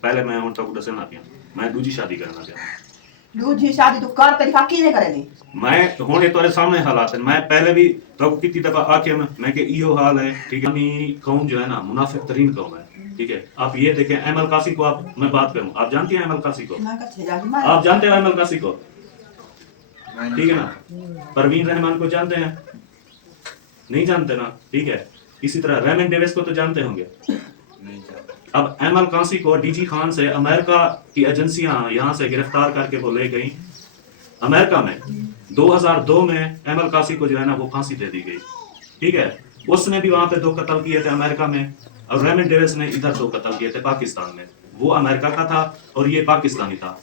पहले मैं हूं तक दसना पिया मैं दूजी शादी करना पिया दूजी शादी तू कर तेरी काकी ने करे नी मैं हुणे तोरे सामने हालात है मैं पहले भी तो कितनी दफा आके मैं के इहो हाल है ठीक है मैं कौम जो है ना मुनाफिक तरीन कौम है ठीक है आप ये देखें अहमद कासी को आप मैं बात करूं आप जानती हैं अहमद कासी को मैं कथे जागी मैं आप जानते हैं अहमद कासी को ठीक है ना परवीन रहमान को जानते हैं नहीं जानते ना ठीक है इसी तरह रेमन डेविस को तो जानते होंगे अब एमएल कासी को डीजी खान से अमेरिका की एजेंसियां यहां से गिरफ्तार करके वो ले गई अमेरिका में 2002 में एमएल कासी को जो है ना वो फांसी दे दी गई ठीक है उसने भी वहां पे 2 कत्ल किए थे अमेरिका में और रेमन डेविस ने इधर 2 कत्ल किए थे पाकिस्तान में वो अमेरिका का था और ये पाकिस्तानी था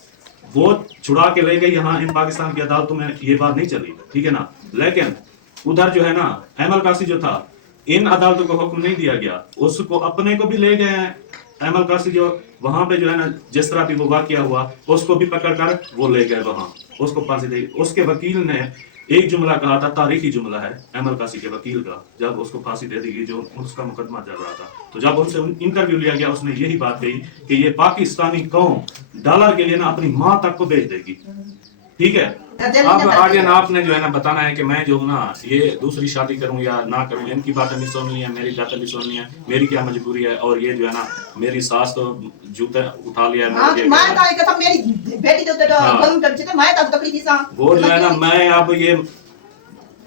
वो छुड़ा के ले गई यहाँ इन पाकिस्तान की अदालतों में ये बात नहीं चली ठीक है ना लेकिन उधर जो है ना एमएल कासी जो था इन अदालतों को हुक्म नहीं दिया गया उसको अपने को भी ले गए हैं एमएल कासी जो वहां पे जो है ना जिस तरह भी वो वाकया हुआ उसको भी पकड़ कर वो ले गए वहां उसको फांसी दी उसके वकील ने एक जुमला कहा था तारीखी जुमला है एमएल कासी के वकील का जब उसको फांसी दे दी गई जो उसका मुकदमा चल रहा था तो जब उनसे इंटरव्यू लिया गया उसने यही बात कही कि ये पाकिस्तानी कौम डॉलर के लिए ना अपनी माँ तक को बेच देगी ठीक है अब आर्यन आपने जो है ना बताना है कि मैं जो हूँ ना ये दूसरी शादी करूं या ना करूं इनकी बातें नहीं सुननी है मेरी बातें नहीं सुननी है मेरी क्या मजबूरी है और ये जो है ना मेरी सास तो जूते उठा लिया है मैं तो एक था मेरी बेटी तो गलम कर जिते मैं तो तकलीफ थी सा वो जो है ना मैं अब ये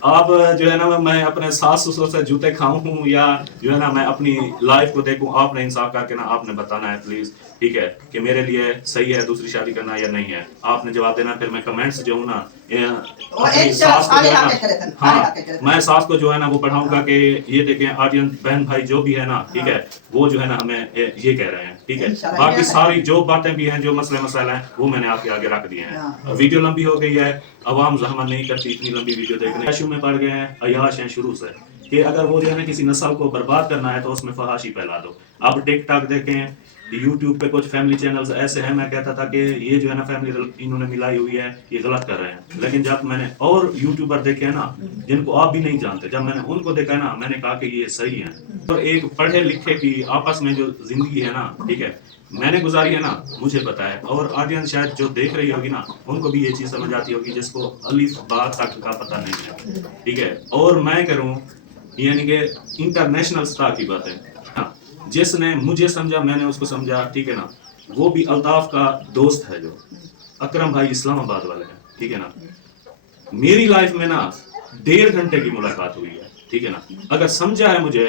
अब जो है ना मैं अपने सास ससुर से जूते खाऊं या जो है ना मैं अपनी लाइफ को देखूं आपने इंसाफ करके ना आपने बताना है प्लीज ठीक है कि मेरे लिए सही है दूसरी शादी करना या नहीं है आपने जवाब देना फिर मैं कमेंट्स जो हूँ ना अपनी सास को जो है ना हाँ मैं सास को जो है ना वो पढ़ाऊंगा कि ये देखें आर्यन बहन भाई जो भी है ना ठीक है वो जो है ना हमें ये कह रहे हैं ठीक है बाकी सारी जो बातें भी हैं जो मसले मसाइल हैं वो मैंने आपके आगे रख दिए हैं वीडियो लंबी हो गई है अवाम जहमत नहीं करती इतनी लंबी वीडियो देखने इशू में पड़ गए हैं अयाश हैं शुरू से कि अगर वो जो है ना किसी नस्ल को बर्बाद करना है तो उसमें फहाशी फैला दो अब टिकटॉक देखें यूट्यूब पे कुछ फैमिली चैनल्स ऐसे हैं मैं कहता था कि ये जो है ना फैमिली इन्होंने मिलाई हुई है ये गलत कर रहे हैं लेकिन जब मैंने और यूट्यूबर देखे हैं ना जिनको आप भी नहीं जानते जब मैंने उनको देखा है ना मैंने कहा कि ये सही है और एक पढ़े लिखे की आपस में जो जिंदगी है ना ठीक है मैंने गुजारी है ना मुझे पता है और ऑडियंस शायद जो देख रही होगी ना उनको भी ये चीज समझ आती होगी जिसको अलिफ बा तक का पता नहीं है ठीक है और मैं करूं यानी कि इंटरनेशनल स्टार की बात है हाँ जिसने मुझे समझा मैंने उसको समझा ठीक है ना वो भी अल्ताफ का दोस्त है जो अकरम भाई इस्लामाबाद वाले हैं ठीक है ना मेरी लाइफ में ना 1.5 घंटे की मुलाकात हुई है ठीक है ना अगर समझा है मुझे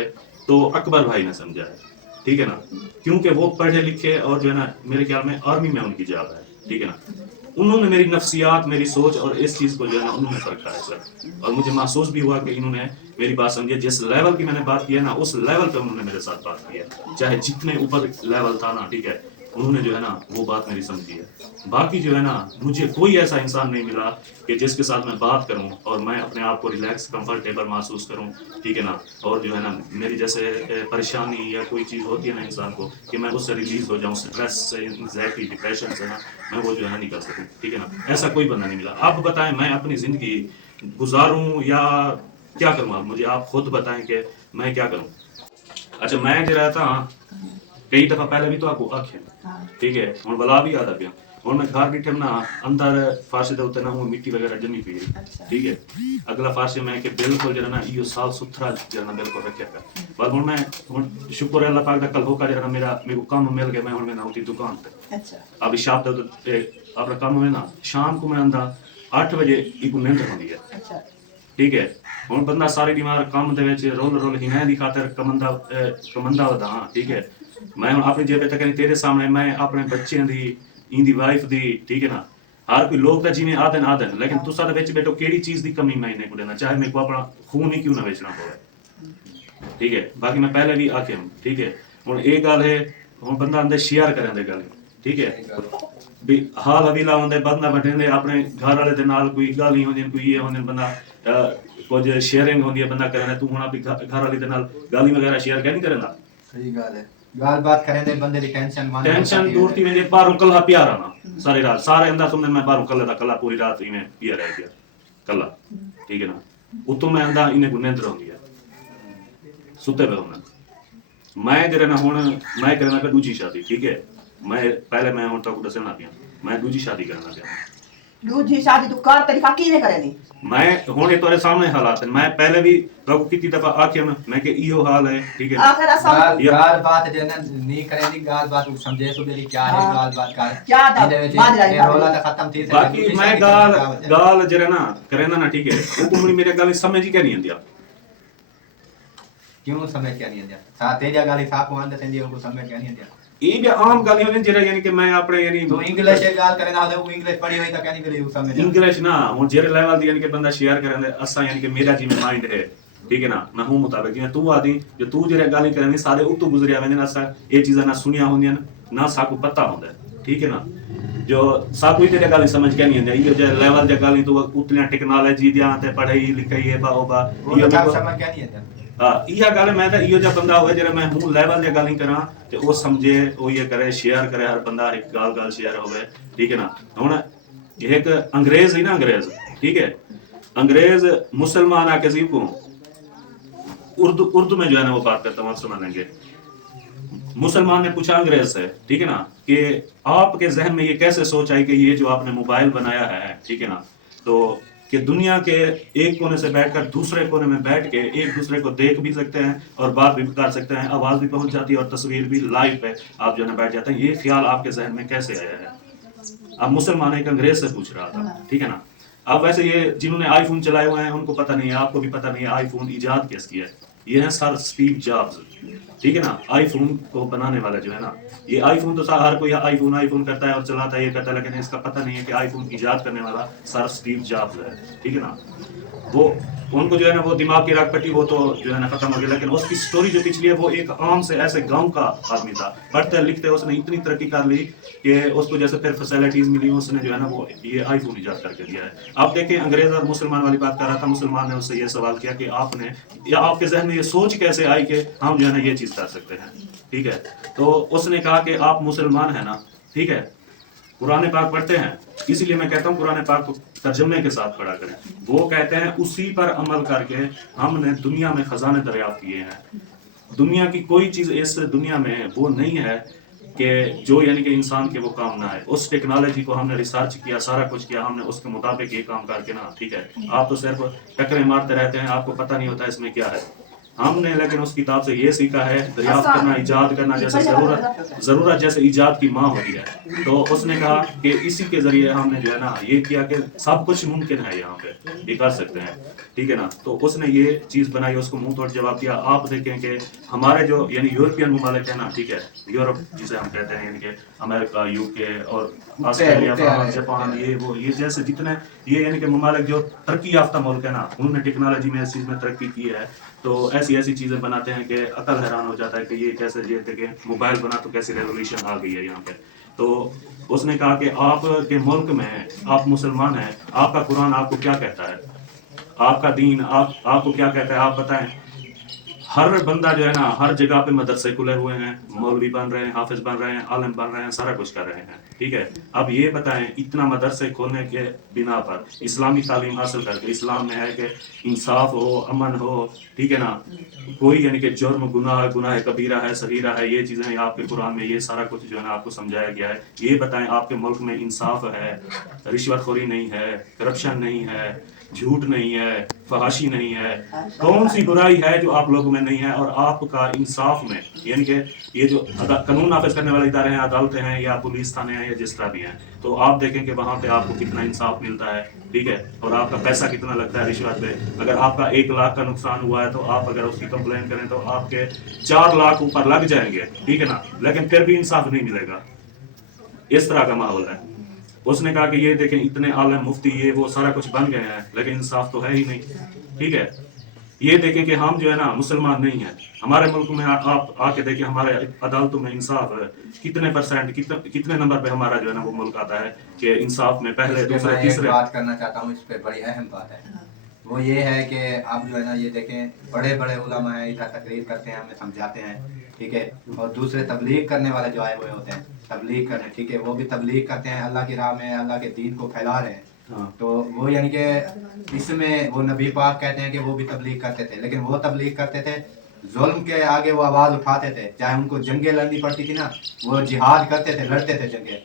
तो अकबर भाई ने समझा है ठीक है ना क्योंकि वो पढ़े लिखे और जो है ना मेरे ख्याल में आर्मी में उनकी जॉब है ठीक है ना उन्होंने मेरी नफ्सियात मेरी सोच और इस चीज को जो है ना उन्होंने परखा है सर और मुझे महसूस भी हुआ कि इन्होंने मेरी बात समझी जिस लेवल की मैंने बात की है ना उस लेवल पे उन्होंने मेरे साथ बात की है चाहे जितने ऊपर लेवल था ना ठीक है उन्होंने जो है ना वो बात मेरी समझी है बाकी जो है ना मुझे कोई ऐसा इंसान नहीं मिला कि जिसके साथ मैं बात करूं और मैं अपने आप को रिलैक्स कंफर्टेबल महसूस करूं ठीक है ना और जो है ना मेरी जैसे परेशानी या कोई चीज़ होती है ना इंसान को कि मैं उससे रिलीज हो जाऊं स्ट्रेस से एंग्जाइटी डिप्रेशन से ना मैं वो जो है ना निकल सकूं ठीक है ना ऐसा कोई बंदा नहीं मिला आप बताएं मैं अपनी ज़िंदगी गुजारूं या क्या करूँ आप मुझे आप खुद बताएं कि मैं क्या करूँ अच्छा मैं जो रहता कई दफ़ा पहले भी तो आपको आखे ठीक है हूँ बला भी याद आ गया हूँ मैं घर बैठे ना अंदर फारसे के उत्ते ना हूँ मिट्टी वगैरह जमी पी ठीक है अगला फारसे में कि बिल्कुल जो ना यो साफ सुथरा जो ना बिल्कुल रखे पर हूँ मैं शुक्र है अल्लाह पाक दा कल होकर जो मेरा मेरे को काम मिल गया मैं हूँ मैं ना उठी दुकान पे अभी शाम अपना काम में ना शाम को मैं आंदा 8 बजे एक नींद होती है ठीक है हूँ बंदा सारे बीमार काम दे रोल रोल हिना की खातर कमंदा होता हाँ ठीक है मैं अपनी जेब तक तेरे सामने मैं अपने बच्चों की इंदी वाइफ दी ठीक है ना हर कोई लोग तो जिमें आदन लेकिन तुसा दे विच बैठो केड़ी चीज दी कमी मैं नहीं देना चाहे मेरे को अपना खून ही क्यों ना बेचना पवे ठीक है बाकी मैं पहले भी आखे हूं ठीक है हुन एक गल है हुन बंदा अंदर शेयर करें दे गल ठीक है भी हाल हवीला होंदे बंदा बैठे अपने घर वाले दे नाल कोई गल ही होंदी कोई ये होंदे बंदा कुछ शेयरिंग होंदी है बंदा करे तू हुन अपनी घर वाले दे नाल गाली वगैरह शेयर क्या नहीं करदा सही गल है गाल बात करें दे बंदे दी टेंशन दूर थी मेरे बाहरों कल्ला प्यार आना सारी रात सारे अंदर तुमने मैं बाहरों कल्ला दा कल्ला पूरी रात इन्हें पिया रह गया कल्ला ठीक है ना उतो मैं अंदर इन्हें को नींद होंदी है सुते पे होना मैं जरा ना हुन मैं करना का दूसरी शादी ठीक है पहले मैं उन तक दसना पिया मैं दूजी शादी करना पिया दूजी शादी तू कर तरीका किवें करेंदी मैं हुणे तोरे सामने हालात हैं मैं पहले भी तो कितनी दफा आख्या मैं के इहो हाल है ठीक है आखिर असां गाल बात जे न नहीं करेंदी गाल बात समझे तो मेरी क्या है गाल बात कर क्या दा ये रोला तो खत्म थी बाकी मैं गाल जरे ना करेंदा ना ठीक है वो कुमड़ी मेरे गाल समझ ही क्या नहीं आंदिया क्यों समझ क्या नहीं आंदिया साथ तेजा गाली साफ मान दे सेंदी को समझ क्या नहीं आंदिया ये भी आम गाली होने जरा यानी कि मैं अपने यानी तो इंग्लिश गाल करे ना वो इंग्लिश पढ़ी हुई तो क्या नहीं करे वो समझ इंग्लिश ना वो जेरे लेवल दी यानी कि बंदा शेयर करे असा यानी कि मेरा जी में माइंड है ठीक है ना हूं मुताबिक जिवें तू आदी जो तू जेरे गाली करे सारे उतो गुजरिया वेंदे असा ये चीज़ां ना सुनिया होंदियां ना साकू पता होंदा ठीक है ना जो साकू ही तेरे गाली समझ क्या नहीं आंदा ये जे लेवल दे गाली तो उतनी टेक्नोलॉजी दियां ते पढ़ाई लिखाई है बा ये समझ क्या नहीं आंदा इहा गल मैं तो इहो जा बंदा होए जेरे मैं हूं लेवल दे गाली करा ते वो समझे वो ये करे शेयर करे हर बंदा एक गाल शेयर होवे ठीक है ना हुन एक अंग्रेज ही ना अंग्रेज ठीक है अंग्रेज मुसलमान आके जी को उर्दू में जो है ना वो बात करता हूँ समझ लेंगे मुसलमान ने पूछा अंग्रेज से ठीक है ना कि आपके जहन में ये कैसे सोच आई कि ये जो आपने मोबाइल बनाया है ठीक है ना तो कि दुनिया के एक कोने से बैठकर दूसरे कोने में बैठ के एक दूसरे को देख भी सकते हैं और बात भी कर सकते हैं आवाज भी पहुंच जाती है और तस्वीर भी लाइव पे आप जो है ना बैठ जाते हैं ये ख्याल आपके जहन में कैसे आया है अब मुसलमान एक अंग्रेज से पूछ रहा था ठीक है ना अब वैसे ये जिन्होंने आईफोन चलाए हुए हैं उनको पता नहीं है आपको भी पता नहीं है आईफोन इजाद किसकी है ये है सर स्टीव जॉब्स ठीक है ना आईफोन को बनाने वाला जो है ना ये आईफोन तो हर कोई आईफोन करता है और चलाता है ये करता है लेकिन इसका पता नहीं है कि आईफोन इजाद करने वाला सर स्टीव जॉब्स है ठीक है ना वो उनको जो है ना वो दिमाग की राग पट्टी वो तो जो है ना खत्म हो गया लेकिन उसकी स्टोरी जो पिछली है वो एक आम से ऐसे गांव का आदमी था पढ़ते लिखते उसने इतनी तरक्की कर ली कि उसको जैसे फिर फैसिलिटीज मिली उसने जो है ना वो ये आईफोन इजाद करके दिया है आप देखें अंग्रेज और मुसलमान वाली बात कर रहा था मुसलमान ने उससे ये सवाल किया कि आपने या आपके जहन में ये सोच कैसे आई कि हम जो है ना ये चीज कर सकते हैं ठीक है तो उसने कहा कि आप मुसलमान है ना ठीक है कुरान पाक पढ़ते हैं इसीलिए मैं कहता हूँ कुरान पाक को तर्जमे के साथ पढ़ा करें वो कहते हैं उसी पर अमल करके हमने दुनिया में खजाने दरियाफ्त किए हैं दुनिया की कोई चीज इस दुनिया में वो नहीं है कि जो यानी कि इंसान के वो काम ना है उस टेक्नोलॉजी को हमने रिसर्च किया सारा कुछ किया हमने उसके मुताबिक ये काम करके ना ठीक है आप तो सिर्फ टकरे मारते रहते हैं आपको पता नहीं होता इसमें क्या है हमने लेकिन उस किताब से ये सीखा है दरियाफ्त करना इजाद करना जैसे जरूरत जैसे इजाद की माँ होती है तो उसने कहा कि इसी के जरिए हमने जो है ना ये किया कि सब कुछ मुमकिन है यहाँ पे ये कर सकते हैं ठीक है ना तो उसने ये चीज बनाई उसको मुंह तोड़ जवाब दिया आप देखें कि हमारे जो यानी यूरोपियन ममालिक है ना ठीक है यूरोप जिसे हम कहते हैं यानी कि अमेरिका यूके और ऑस्ट्रेलिया फ्रांस जापान ये जैसे जितने ये यानी कि ममालिक जो तरक्की याफ्ता मुल्क है ना उन्होंने टेक्नोलॉजी में इस चीज में तरक्की की है तो ऐसी चीजें बनाते हैं कि अकल हैरान हो जाता है कि ये कैसे ये कि मोबाइल बना तो कैसी रेवोल्यूशन आ गई है यहाँ पे तो उसने कहा कि आपके मुल्क में आप मुसलमान हैं आपका कुरान आपको क्या कहता है आपका दीन आपको क्या कहता है आप बताएं हर बंदा जो है ना हर जगह पे मदरसे खुले हुए हैं मौलवी बन रहे हैं हाफिज बन रहे हैं आलम बन रहे हैं सारा कुछ कर रहे हैं ठीक है अब ये बताएं इतना मदरसे खोलने के बिना पर इस्लामी तालीम हासिल करके इस्लाम में है कि इंसाफ हो अमन हो ठीक है ना कोई यानी कि जुर्म गुनाह कबीरा है सगीरा है ये चीजें आपके कुरान में ये सारा कुछ जो है ना आपको समझाया गया है ये बताएं आपके मुल्क में इंसाफ है रिश्वतखोरी नहीं है करप्शन नहीं है झूठ नहीं है फहाशी नहीं है कौन सी बुराई है जो आप लोगों में नहीं है और आपका इंसाफ में यानी कि ये जो कानून नाफिज करने वाले इदारे हैं अदालतें हैं या पुलिस थाने हैं या जिस तरह भी हैं तो आप देखें कि वहां पे आपको कितना इंसाफ मिलता है ठीक है और आपका पैसा कितना लगता है रिश्वत पे अगर आपका 1 लाख का नुकसान हुआ है तो आप अगर उसकी कंप्लेन करें तो आपके 4 लाख ऊपर लग जाएंगे ठीक है ना लेकिन फिर भी इंसाफ नहीं मिलेगा इस तरह का माहौल है उसने कहा कि ये देखें इतने आलम मुफ्ती ये वो सारा कुछ बन गए हैं लेकिन इंसाफ तो है ही नहीं ठीक है ये देखें कि हम जो है ना मुसलमान नहीं है हमारे मुल्क में आप आके देखिए हमारे अदालतों में इंसाफ है कितने परसेंट कितने नंबर पे हमारा जो है ना वो मुल्क आता है कि इंसाफ में पहले दूसरे तीसरे बात करना चाहता हूँ इस पे बड़ी अहम बात है वो ये है कि आप जो है ना ये देखें बड़े बड़े उलमा है इधर तकरीर करते हैं हमें समझाते हैं ठीक है और दूसरे तबलीग करने वाले जो आए हुए होते हैं तबलीग करने ठीक है वो भी तबलीग करते हैं अल्लाह की राह में अल्लाह के दीन को फैला रहे हैं तो वो यानी कि इसमें वो नबी पाक कहते हैं कि वो भी तबलीग करते थे लेकिन वो तबलीग करते थे जुल्म के आगे वो आवाज उठाते थे, चाहे उनको जंगें लड़नी पड़ती थी ना, वो जिहाद करते थे, लड़ते थे जंगें।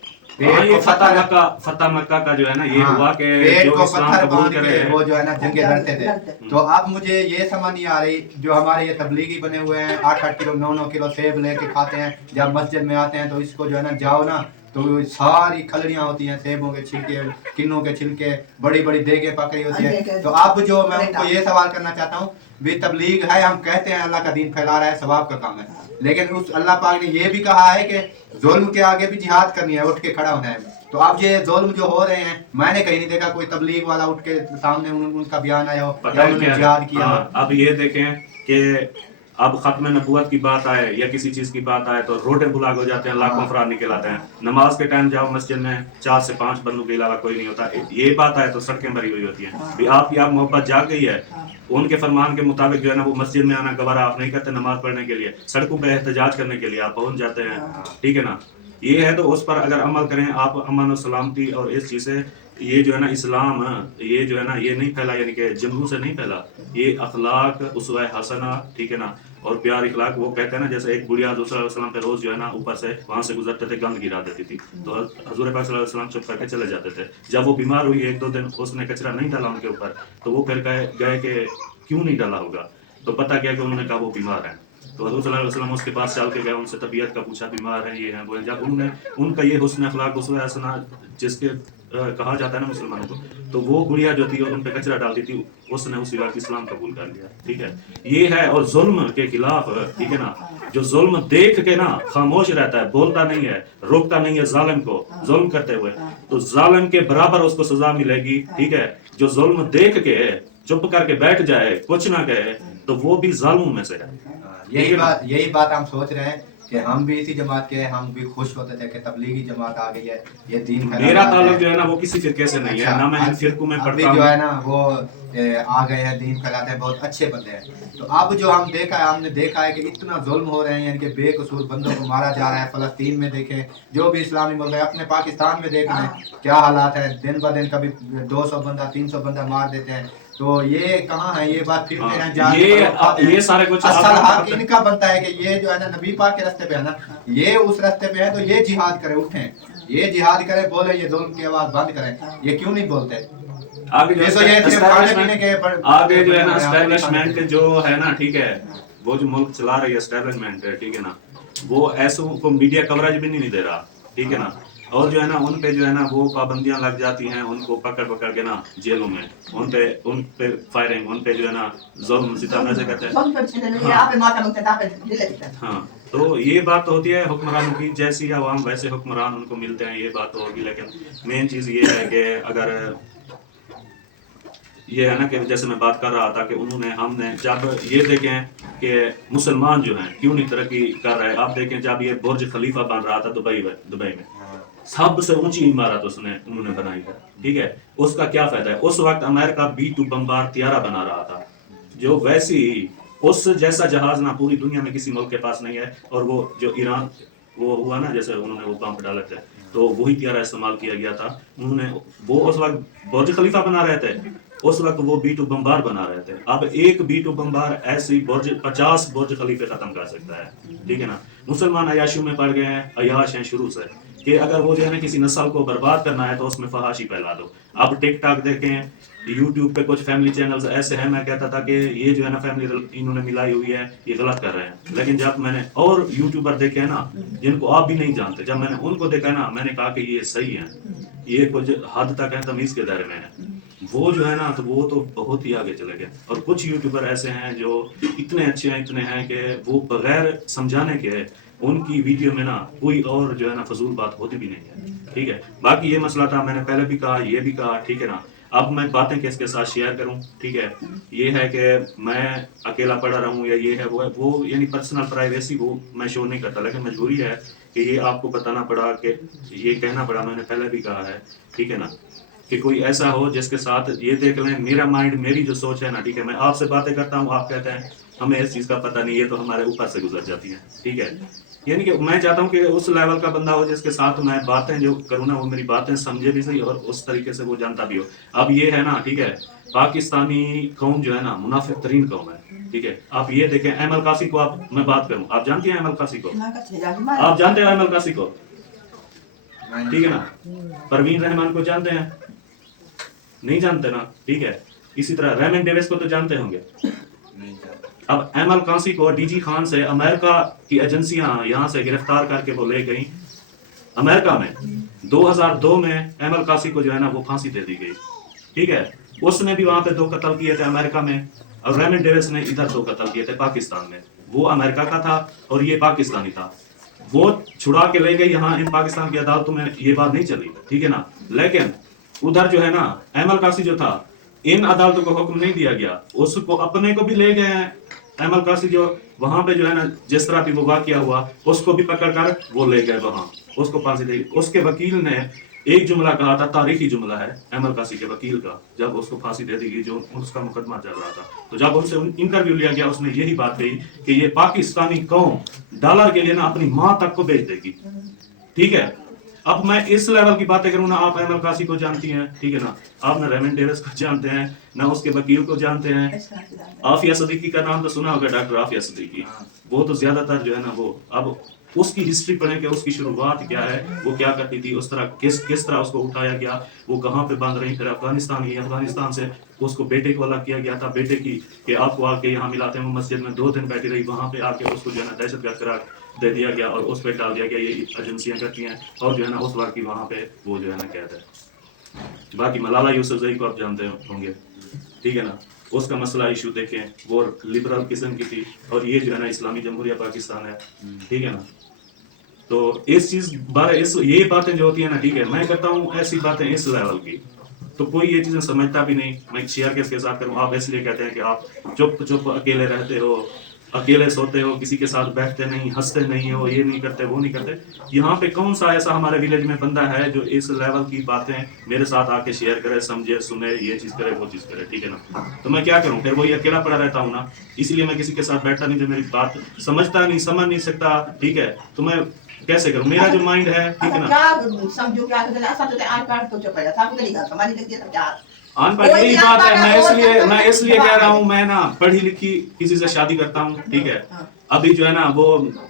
हाँ, ये फतह मक्का का जो है ना ये हुआ कि पेट जो को इस्लाम पत्थर कबूल बांध करे के वो जो है ना जंगे लड़ते थे। लड़ते। तो अब मुझे ये समझ नहीं आ रही, जो हमारे ये तबलीगी बने हुए हैं 8-8 किलो 9-9 किलो सेब लेके खाते हैं, जब मस्जिद में आते हैं तो इसको जो है ना जाओ ना तो सारी खलड़ियाँ होती हैं, सेबों के छिलके, किन्नों के छिलके, बड़ी बड़ी देगे पकड़ी होती है। तो अब जो मैं उनको ये सवाल करना चाहता हूँ, भी तबलीग है, हम कहते हैं अल्लाह का दीन फैला रहा है, सवाब का काम है, लेकिन उस अल्लाह पाक ने ये भी कहा है कि जुल्म के आगे भी जिहाद करनी है, उठ के खड़ा होना है। तो अब ये जुल्म जो हो रहे हैं, मैंने कहीं नहीं देखा कोई तबलीग वाला उठ के सामने उनका बयान आया हो पता या है उन्होंने क्या जिहाद किया हो। हाँ, अब ये देखें कि अब खत्म नबूवत की बात आए या किसी चीज की बात आए तो रोटे बुलाग हो जाते हैं, लाखों अफराद निकल आते हैं। नमाज के टाइम जाओ मस्जिद में 4 से 5 बंदों के अलावा कोई नहीं होता। ये बात आए तो सड़कें भरी हुई होती हैं। भी आपकी आप मोहब्बत जाग गई है, उनके फरमान के मुताबिक जो है ना वो मस्जिद में आना गवारा आप नहीं करते, नमाज पढ़ने के लिए, सड़कों पे एहतजाज करने के लिए आप पहुंच जाते हैं, ठीक है ना। ये है तो उस पर अगर अमल करें आप, अमन और सलामती और इस चीज़ से, ये जो है ना इस्लाम ये जो है ना ये नहीं फैला, यानी कि जमरू से नहीं फैला, ये अखलाक उसवा हसना, ठीक है ना, और प्यार इखलाक। वो कहते हैं ना जैसे एक बुढ़िया दूसरा पे रोज जो है ना ऊपर से वहां से गुजरते थे, गंद गिरा देती थी, तो हजूर पाक सल्लल्लाहु अलैहि वसल्लम चुप करके चले जाते थे। जब वो बीमार हुई 1-2 दिन उसने कचरा नहीं डाला उनके ऊपर, तो वो फिर गए कि क्यों नहीं डाला होगा, तो पता क्या कि उन्होंने कहा वो बीमार है। तो हज़रत सल्लल्लाहु अलैहि वसल्लम उसके पास चल के गए, उनसे तबीयत का पूछा, बीमार है, ये है वो है। जब उन्होंने उनका ये हुस्न अखलाक उसवा हसना जिसके कहा जाता है ना मुसलमानों को, तो वो गुड़िया जो थी उन पे कचरा डालती थी, उसने उसी वक्त इस्लाम कबूल कर लिया, ठीक है। ये है, और जुल्म के खिलाफ, ठीक है ना, जो जुल्म देख के ना खामोश रहता है, बोलता नहीं है, रोकता नहीं है जालिम को जुल्म करते हुए, तो जालिम के बराबर उसको सजा मिलेगी, ठीक है। जो जुल्म देख के चुप करके बैठ जाए, कुछ ना कहे, तो वो भी जालिमों में से है। यही बात हम सोच रहे हैं कि हम भी इसी जमात के हैं, हम भी खुश होते थे कि तबलीगी जमात आ गई है, ये दीन मेरा ताल्लुक जो है ना वो किसी फिरके से नहीं है, ना मैं इन फिरकों में अभी पढ़ता जो है हूँ। ना वो आ गए हैं, दीन फैलाते हैं, बहुत अच्छे बंदे हैं। तो अब जो हमने देखा है कि इतना जुल्म हो रहे हैं, यानी कि बेकसूर बंदों को मारा जा रहा है। फलस्तीन में देखें, जो भी इस्लामी मुल्क है, अपने पाकिस्तान में देख लें क्या हालात है, दिन ब दिन कभी 200 बंदा 300 बंदा मार देते हैं। तो ये कहाँ है, ये बात फिरते हैं जान, ये सारे कुछ असल हक इनका बनता है कि ये जो है ना नबी पाक के रास्ते पे है ना, ये उस रास्ते पे है, तो ये जिहाद करे, उठें, ये जिहाद करे, बोले ये जुल्म की आवाज बंद करें। ये क्यों नहीं बोलते? आगे जो है ना एस्टेब्लिशमेंट जो है ना, ठीक है, वो जो मुल्क चला रही है एस्टेब्लिशमेंट है, ठीक है ना, वो ऐसों को मीडिया कवरेज भी नहीं दे रहा, ठीक है ना। और जो है ना उन पे जो है ना वो पाबंदियां लग जाती हैं, उनको पकड़ के ना जेलों में, उन पे फायरिंग, उन पे जो है ना जुल्म सितम से कहते हैं। हाँ, तो ये बात तो होती है हुक्मरानों की, जैसी आवाम वैसे हुक्मरान उनको मिलते हैं, ये बात तो होगी। लेकिन मेन चीज़ ये है कि अगर ये है ना कि जैसे मैं बात कर रहा था कि हमने जब ये देखें कि मुसलमान जो हैं क्यों नहीं तरक्की कर रहे। आप देखें जब ये बुर्ज खलीफा बन रहा था दुबई में, सबसे ऊंची इमारत उन्होंने बनाई है, ठीक है। उसका क्या फायदा है? उस वक्त अमेरिका B-2 बमबार त्यारा बना रहा था, जो वैसी उस जैसा जहाज ना पूरी दुनिया में किसी मुल्क के पास नहीं है। और वो जो ईरान वो हुआ ना, जैसे उन्होंने वो बम डाले थे, तो वही त्यारा इस्तेमाल किया गया था। वो उस वक्त बुर्ज खलीफा बना रहे थे, उस वक्त वो B-2 बमबार बना रहे थे। अब एक B-2 बमबार ऐसी 50 बुर्ज खलीफे खत्म कर सकता है, ठीक है ना। मुसलमान अयाशियों में पड़ गए हैं, अयाश हैं शुरू से, कि अगर वो जो है ना किसी नस्ल को बर्बाद करना है तो उसमें फहाशी फैला दो। अब टिकटॉक देखें, यूट्यूब पे कुछ फैमिली चैनल्स ऐसे हैं, मैं कहता था कि ये जो है ना फैमिली इन्होंने मिलाई हुई है, ये गलत कर रहे हैं। लेकिन जब मैंने और यूट्यूबर देखे हैं ना जिनको आप भी नहीं जानते, जब मैंने उनको देखा ना, मैंने कहा कि ये सही है, ये कुछ हद तक है तमीज के दायरे में है। वो जो है ना तो वो तो बहुत ही आगे चले गए। और कुछ यूट्यूबर ऐसे हैं जो इतने अच्छे हैं, इतने हैं कि वो बगैर समझाने के उनकी वीडियो में ना कोई और जो है ना फजूल बात होती भी नहीं है, ठीक है। बाकी ये मसला था, मैंने पहले भी कहा, ये भी कहा, ठीक है ना। अब मैं बातें किसके साथ शेयर करूं, ठीक है। ये है कि मैं अकेला पड़ा रहूं या ये है वो यानी पर्सनल प्राइवेसी वो मैं शो नहीं करता। लेकिन मजबूरी है कि ये आपको बताना पड़ा, कि ये कहना पड़ा, मैंने पहले भी कहा है, ठीक है ना, कि कोई ऐसा हो जिसके साथ ये देख लें मेरा माइंड, मेरी जो सोच है ना, ठीक है, मैं आपसे बातें करता हूँ, आप कहते हैं हमें इस चीज़ का पता नहीं, ये तो हमारे ऊपर से गुजर जाती है, ठीक है। यानी कि मैं चाहता हूँ कि उस लेवल का बंदा हो जिसके साथ मैं बातें जो करूँ ना, वो मेरी बातें समझे भी सही और उस तरीके से वो जानता भी हो। अब ये है ना, ठीक है, पाकिस्तानी कौम जो है ना मुनाफिक तरीन कौम है, ठीक है। आप ये देखें अहमद कासी को, आप मैं बात करूं, आप जानती हैं अहमद कासी को? आप जानते हैं अहमद कासी को, ठीक है ना। परवीन रहमान को जानते हैं? नहीं जानते ना, ठीक है। इसी तरह रेमन डेविस को तो जानते होंगे। नहीं जानता। अब अहमद कासी को डीजी खान से अमेरिका की एजेंसियां यहाँ से गिरफ्तार करके वो ले गई अमेरिका में। 2002 में अहमद कासी को जो है ना वो फांसी दे दी गई, ठीक है। उसने भी वहां पे 2 कत्ल किए थे अमेरिका में, और रेमन डेविस ने इधर 2 कत्ल किए थे पाकिस्तान में। वो अमेरिका का था और ये पाकिस्तानी था। वो छुड़ा के ले गई यहाँ, इन पाकिस्तान की अदालतों में ये बात नहीं चली, ठीक है ना। लेकिन उधर जो है ना अहमद कासी जो था, इन अदालतों को हुक्म नहीं दिया गया, उसको अपने को भी ले गए हैं। अहमद कासी जो वहां पे जो है ना जिस तरह भी वो वाकया हुआ, उसको भी पकड़ कर वो ले गए वहां, उसको फांसी दी। उसके वकील ने एक जुमला कहा था, तारीखी जुमला है अहमद कासी के वकील का, जब उसको फांसी दे दी गई, जो उसका मुकदमा चल रहा था, तो जब उनसे इंटरव्यू लिया गया, उसने यही बात कही कि ये पाकिस्तानी कौम डॉलर के लिए ना अपनी माँ तक को बेच देगी, ठीक है। अब मैं इस लेवल की बातें करूं ना, आप अहमद कासी को जानती हैं, ठीक है ना, आप ना रेमन डेविस को जानते हैं, ना उसके वकील को जानते हैं। आफिया सिद्दीकी का नाम तो सुना होगा, डॉक्टर आफिया सिद्दीकी, वो तो ज्यादातर जो है ना वो, अब उसकी हिस्ट्री पढ़ें कि उसकी शुरुआत क्या है, वो क्या करती थी, उस तरह किस तरह उसको उठाया गया, वो कहाँ पे बंद रही, फिर अफगानिस्तान गई, अफगानिस्तान से उसको बेटे को अलग किया गया था, बेटे की कि आपको आके यहाँ मिलाते हैं, वो मस्जिद में 2 दिन बैठी रही, वहाँ पे आके उसको जो है ना दहशतगर्द करार दे दिया गया और उस पर डाल दिया गया, ये एजेंसियां करती हैं, और जो है ना उस वक्त की वहाँ पे वो जो है ना कैद है। बाकी मलाला यूसुफजई को आप जानते होंगे, ठीक है ना, उसका मसला इशू देखें, वो लिबरल किस्म की थी, और ये जो है ना इस्लामी जमहूरिया पाकिस्तान है, ठीक है ना। तो इस चीज बारे ये बातें जो होती है ना, ठीक है, मैं करता हूँ ऐसी बातें इस लेवल की, तो कोई ये चीजें समझता भी नहीं। मैं शेयर किसके साथ करूँ, आप इसलिए कहते हैं कि आप चुप चुप अकेले रहते हो, अकेले सोते हो, किसी के साथ बैठते नहीं, हंसते नहीं हो, ये नहीं करते, वो नहीं करते। यहाँ पे कौन सा ऐसा हमारे विलेज में बंदा है जो इस लेवल की बातें मेरे साथ आके शेयर करे, समझे, सुने, ये चीज करे, वो चीज करे, ठीक है ना। तो मैं क्या करूँ, फिर वही अकेला पड़ा रहता हूँ ना, इसलिए मैं किसी के साथ बैठता नहीं, जो मेरी बात समझता नहीं, समझ नहीं सकता, ठीक है। तो मैं कैसे करूँ, मेरा जो माइंड है, ठीक है ना। क्या समझो, क्या समझते आर कार्ड तो चुप है, आपको नहीं समझ नहीं लगती है यार। अनपढ़ यही बात है, मैं इसलिए कह रहा हूँ, मैं ना पढ़ी लिखी किसी से शादी करता हूँ, ठीक है। अभी जो है ना वो,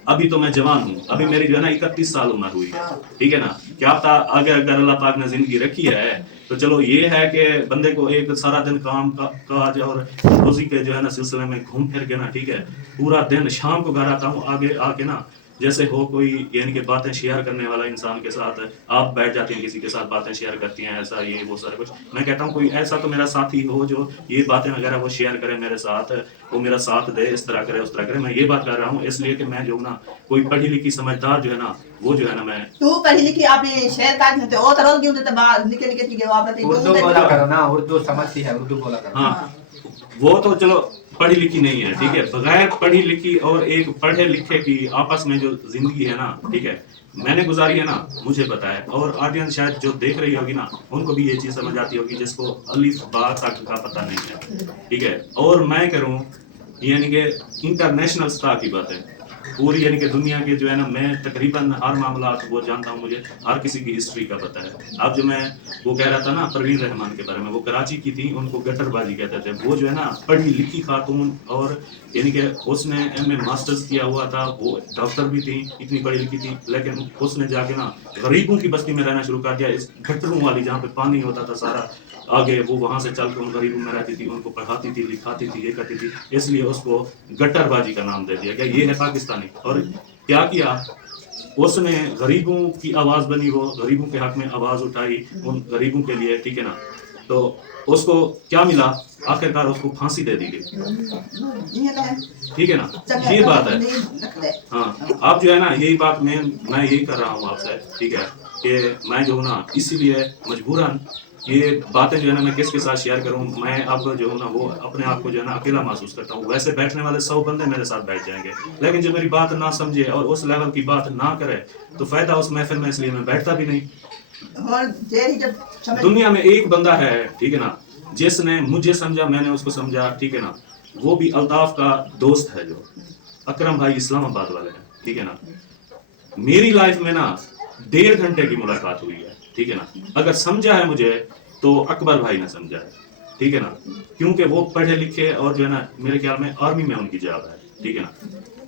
अभी तो मैं जवान हूँ, अभी मेरी जो है ना 31 साल उम्र हुई है, ठीक है ना। क्या पता आगे अगर अल्लाह पाक ने जिंदगी रखी है तो चलो ये है कि बंदे को एक सारा दिन काम काज और रोजी के जो है ना सिलसिले में घूम फिर के ना, ठीक है, पूरा दिन शाम को घर आता हूँ, आगे आके ना जैसे हो कोई यानी कि बातें शेयर करने वाला इंसान के साथ आप बैठ जाती हैं, किसी के साथ बातें शेयर करती हैं, ऐसा ये वो सारा कुछ। मैं कहता हूँ कोई ऐसा तो मेरा साथी हो जो ये बातें वगैरह वो शेयर करे मेरे साथ, वो मेरा साथ दे, इस तरह करे, उस तरह करे। मैं ये बात कर रहा हूँ इसलिए कि मैं जो ना कोई पढ़ी लिखी समझदार जो है ना, वो जो है ना, मैं तू पढ़ी लिखी आपने शेयर कार्ड में तो तरह क्यों देते बाहर निकल निकल के आप उर्दू बोला करो ना, उर्दू समझती है, उर्दू बोला करो। हाँ, वो तो चलो पढ़ी लिखी नहीं है, ठीक है। बगैर पढ़ी लिखी और एक पढ़े लिखे की आपस में जो जिंदगी है ना, ठीक है, मैंने गुजारी है ना, मुझे पता है, और ऑडियंस शायद जो देख रही होगी ना, उनको भी ये चीज समझ आती होगी जिसको अलिफ बा तक का पता नहीं है, ठीक है। और मैं करूँ यानी कि इंटरनेशनल स्तर की बातें पूरी, यानी कि दुनिया के जो है ना, मैं तकरीबन हर मामला वो जानता हूँ, मुझे हर किसी की हिस्ट्री का पता है। अब जो मैं वो कह रहा था ना परवीन रहमान के बारे में, वो कराची की थी, उनको गटरबाजी कहते थे। वो जो है ना पढ़ी लिखी खातून, और यानी कि उसने एमए मास्टर्स किया हुआ था, वो डॉक्टर भी थी, इतनी पढ़ी लिखी थी, लेकिन उसने जाके ना गरीबों की बस्ती में रहना शुरू कर दिया, इस गटरों वाली जहाँ पे पानी होता था सारा आगे, वो वहां से चल के उन गरीबों में रहती थी, उनको पढ़ाती थी, लिखाती थी, ये करती थी, इसलिए उसको गटरबाजी का नाम दे दिया गया। ये है पाकिस्तानी। और क्या किया उसने, गरीबों की आवाज बनी, वो गरीबों के हक में आवाज उठाई, उन गरीबों के लिए, ठीक है ना। तो उसको क्या मिला, आखिरकार उसको फांसी दे दी गई, ठीक है ना। ये बात है। हाँ, अब जो है ना यही बात मैं यही कर रहा हूँ आपसे, ठीक है, कि मैं जो ना इसीलिए मजबूरन ये बातें जो है ना मैं किसके साथ शेयर करूं। मैं अब जो हूं ना वो अपने आप को जो है ना अकेला महसूस करता हूं। वैसे बैठने वाले 100 बंदे मेरे साथ बैठ जाएंगे, लेकिन जो मेरी बात ना समझे और उस लेवल की बात ना करे तो फायदा उस महफिल में, इसलिए मैं बैठता भी नहीं। दुनिया में एक बंदा है, ठीक है ना, जिसने मुझे समझा, मैंने उसको समझा, ठीक है ना, वो भी अल्ताफ का दोस्त है, जो अकरम भाई इस्लामाबाद वाले हैं, ठीक है ना। मेरी लाइफ में ना 1.5 घंटे की मुलाकात हुई है, ठीक है ना। अगर समझा है मुझे तो अकबर भाई ने समझा है, ठीक है ना, क्योंकि वो पढ़े लिखे और जो है ना मेरे ख्याल में आर्मी में उनकी जॉब है, ठीक है ना।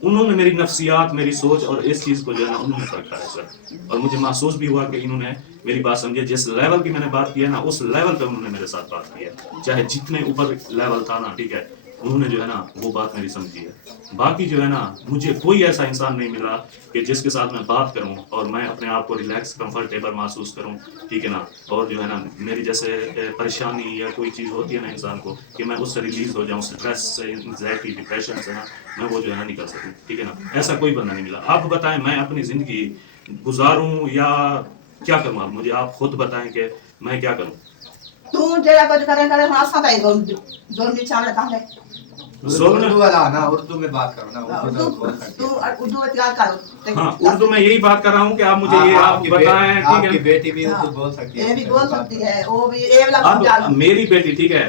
उन्होंने मेरी नफ्सियात, मेरी सोच और इस चीज़ को जो है ना उन्होंने परखा है सर, और मुझे महसूस भी हुआ कि इन्होंने मेरी बात समझी। जिस लेवल की मैंने बात की है ना, उस लेवल पे उन्होंने मेरे साथ बात की है, चाहे जितने ऊपर लेवल था ना, ठीक है, उन्होंने जो है ना वो बात मेरी समझी है। बाकी जो है ना मुझे कोई ऐसा इंसान नहीं मिला कि जिसके साथ मैं बात करूं और मैं अपने आप को रिलैक्स कंफर्टेबल महसूस करूं, ठीक है ना, और जो है ना मेरी जैसे परेशानी या कोई चीज़ होती है ना इंसान को कि मैं उससे रिलीज हो जाऊं, स्ट्रेस से, एंग्जाइटी, डिप्रेशन से ना मैं वो जो है ना निकल सकूं, ठीक है ना, ऐसा कोई बंदा नहीं मिला। आप बताएं मैं अपनी ज़िंदगी गुजारूं या क्या करूं? आप मुझे आप खुद बताएं कि मैं क्या करूं। तू तेरा कुछ करे करे असा ताई जोन चावल ताले उर्दू वाला ना, उर्दू में बात करो ना, उर्दू तू तो बोल सकती तू है। उर्दू में क्या करो। हाँ, उर्दू में यही बात कर रहा हूँ कि आप मुझे ये आप बताएं, ठीक आपकी है। बेटी भी उर्दू बोल सकती है, ये भी बोल सकती है, वो भी ये वाला समझा अब लो। मेरी बेटी, ठीक है,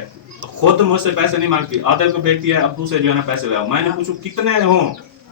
खुद मुझसे पैसे नहीं मांगती, आदल को बेटी है, अब्बू से जो है ना पैसे लाओ। मैंने पूछू कितने हो,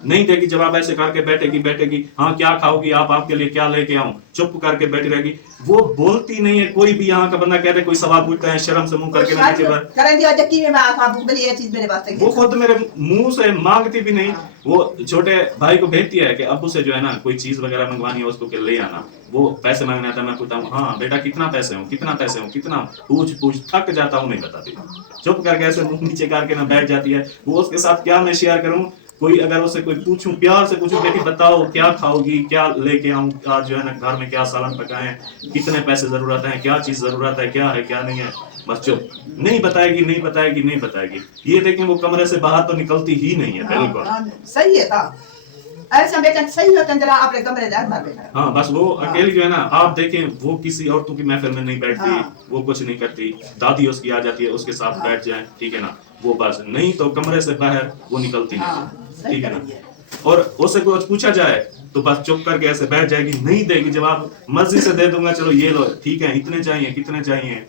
नहीं देगी जवाब, ऐसे करके बैठेगी, हाँ क्या खाओगी आप, आपके लिए क्या लेके आऊं, चुप करके बैठी रहेगी, वो बोलती नहीं है। कोई भी यहाँ का बंदा कहते कोई सवाल पूछता है शर्म से मुंह करके ना नीचे बढ़, करें दिया जक्की में मैं आपको बोली ये चीज मेरे वास्ते वो खुद मेरे मुंह से मांगती भी नहीं। वो छोटे भाई को भेजती है कि अब्बू से जो है ना कोई चीज वगैरह मंगवानी है उसको ले आना, वो पैसे मांगने आता है, मैं पूछता हूँ हाँ बेटा कितना पैसे हो, कितना, पूछ थक जाता हूँ, नहीं बताती, चुप करके ऐसे मुंह नीचे करके ना बैठ जाती है। वो उसके साथ क्या मैं शेयर करूँ, कोई अगर उससे कोई पूछूं, प्यार से पूछूं बेटी बताओ क्या खाओगी, क्या लेके आऊं, आज जो है ना घर में क्या सालन पकाएं, कितने पैसे जरूरत है, क्या चीज जरूरत है, क्या नहीं है, बस चुप, नहीं बताएगी। ये देखें वो कमरे से बाहर तो निकलती ही नहीं है बिल्कुल। सही है था ऐसा बेटा सही होता है, जरा अपने कमरे में अंदर बैठा। हाँ बस वो अकेली जो है ना, आप देखें वो किसी औरतों की महफिल में नहीं बैठती, वो कुछ नहीं करती, दादी उसकी आ जाती है उसके साथ बैठ जाए, ठीक है ना, वो बस, नहीं तो कमरे से बाहर वो निकलती नहीं, ठीक है ना। और उससे कुछ पूछा जाए तो बस चुप करके ऐसे बैठ जाएगी, नहीं देगी जवाब, मर्जी से दे दूंगा, चलो ये लो, ठीक है, इतने चाहिए, कितने चाहिए,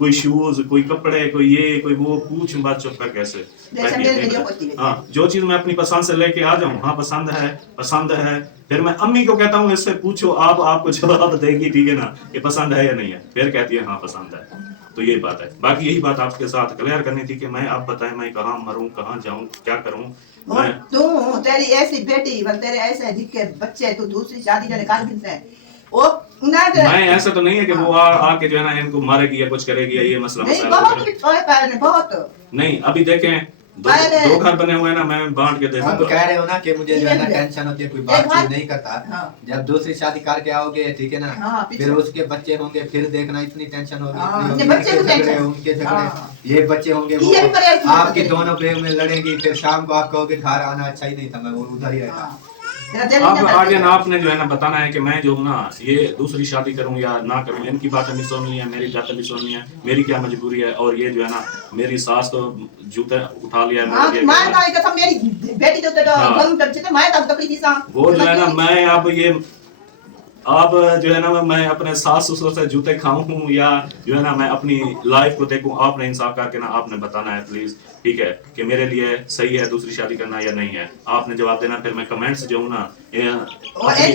कोई शूज, कोई कपड़े, कोई ये, कोई वो, पूछ बात चुप करके ऐसे बैठी। हाँ, जो चीज मैं अपनी पसंद से लेके आ जाऊँ, हाँ पसंद है, फिर मैं अम्मी को कहता हूँ इससे पूछो, आपको जवाब देगी, ठीक है ना, ये पसंद है या नहीं है, फिर कहती है हाँ पसंद है। तो यही बात है, बाकी यही बात आपके साथ क्लियर करनी थी कि मैं, आप बताएं मैं कहाँ मरूं, कहाँ जाऊं, क्या करूं। मैं तू तेरी ऐसी बेटी, तेरे ऐसे दिखे बच्चे, तू दूसरी शादी करने का दिन से वो ना मैं ऐसा तो नहीं है कि वो आके जो है ना इनको मारेगी या कुछ करेगी या ये मसला बहुत नहीं। अभी देखें दो घर बने हुए हैं ना, मैं बांट के दे आप दूंगा। कह रहे हो ना कि मुझे जो है ना टेंशन होती है, कोई बातचीत नहीं करता, जब दूसरी शादी करके आओगे, ठीक है ना, फिर उसके बच्चे होंगे, फिर देखना इतनी टेंशन होगी, उनके झगड़े, ये बच्चे होंगे, आपकी दोनों प्रेम में लड़ेंगी, फिर शाम को आप कहोगे घर आना अच्छा ही नहीं था, मैं वो उधर ही रहता। अब आर्यन आपने जो है ना बताना है कि मैं जो हूँ ना ये दूसरी शादी करूँ या ना करूँ, इनकी बातें भी सुननी है, मेरी बातें भी सुननी है, मेरी क्या मजबूरी है। और ये जो है ना मेरी सास तो जूते उठा लिया है, वो जो है ना मैं अब ये अब जो है ना मैं अपने सास ससुर से जूते खाऊं या जो है ना मैं अपनी लाइफ को देखूं, आपने इंसाफ करके ना आपने बताना है प्लीज, ठीक है, कि मेरे लिए सही है दूसरी शादी करना या नहीं है, आपने जवाब देना। फिर मैं कमेंट्स जो हूँ ना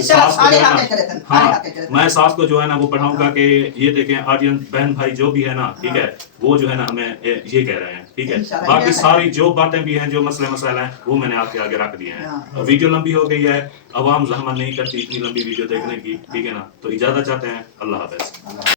सास को जो है ना, हाँ मैं सास को जो है ना वो पढ़ाऊंगा कि ये देखें आर्यन बहन भाई जो भी है ना, ठीक है, वो जो है ना हमें ये कह रहे हैं, ठीक है, बाकी सारी जो बातें भी हैं, जो मसले हैं, वो मैंने आपके आगे रख दिए हैं। वीडियो लंबी हो गई है, अवाम ज़हमत नहीं करती इतनी लंबी वीडियो देखने की, ठीक है ना, तो इजाजत चाहते हैं, अल्लाह हाफ़िज़।